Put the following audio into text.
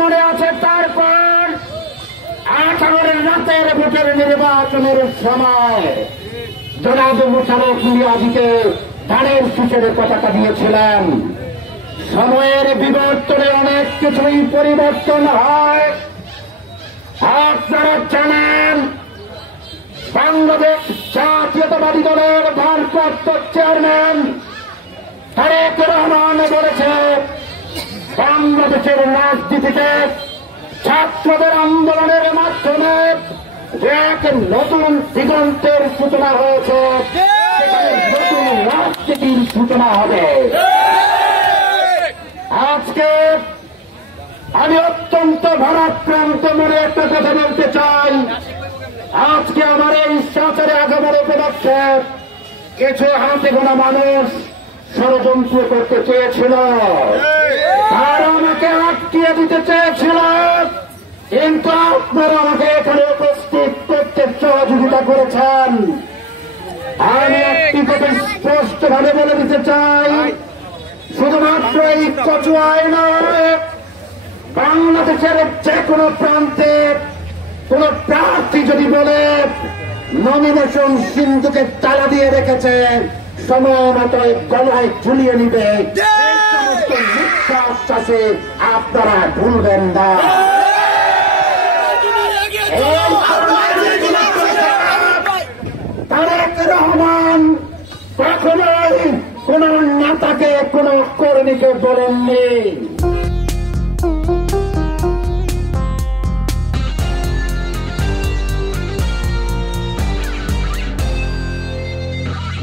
মনে আছে তারপর 18 রাতের ভোটের নির্বাচনের সময় জনাব মোশাররফ নিয়াজিকে ধানের শীষের পতাকা দিয়েছিলেন। সময়ের বিবর্তনে অনেক কিছুই পরিবর্তন হয়। আপনারা জানেন বাংলাদেশ জাতীয়তাবাদী দলের ভারপ্রাপ্ত চেয়ারম্যান তারেক রহমান বলেছে বাংলাদেশের রাজনীতিতে ছাত্রদের আন্দোলনের মাধ্যমে এক নতুন দিগন্তের সূচনা হয়েছে, নতুন রাজনীতির সূচনা হবে। আজকে আমি অত্যন্ত ভারাক্রান্ত মনে একটা কথা বলতে চাই। আজকে আমার এই সরকারে আগমন উপলক্ষে কিছু হাতে গোনা মানুষ ষড়যন্ত্র করতে চেয়েছিল, তারা আমাকে আটকিয়ে দিতে চেয়েছিল, কিন্তু আপনারা আমাকে এখানে উপস্থিত করতে সহযোগিতা করেছেন। আমি একটি কথা স্পষ্ট ভাবে বলে দিতে চাই, শুধুমাত্র এই কচুয়ায় নয়, বাংলাদেশের যে কোনো প্রান্তে কোন প্রার্থী যদি বলে নমিনেশন সিন্ধুকে তালা দিয়ে রেখেছে, সময় মতো গলায় ঝুলিয়ে নিবে, মিথ্যা আশ্বাসে আপনারা ভুলবেন না। তারেক রহমান কখনোই কোন নেতাকে কোন কর্মীকে বলেননি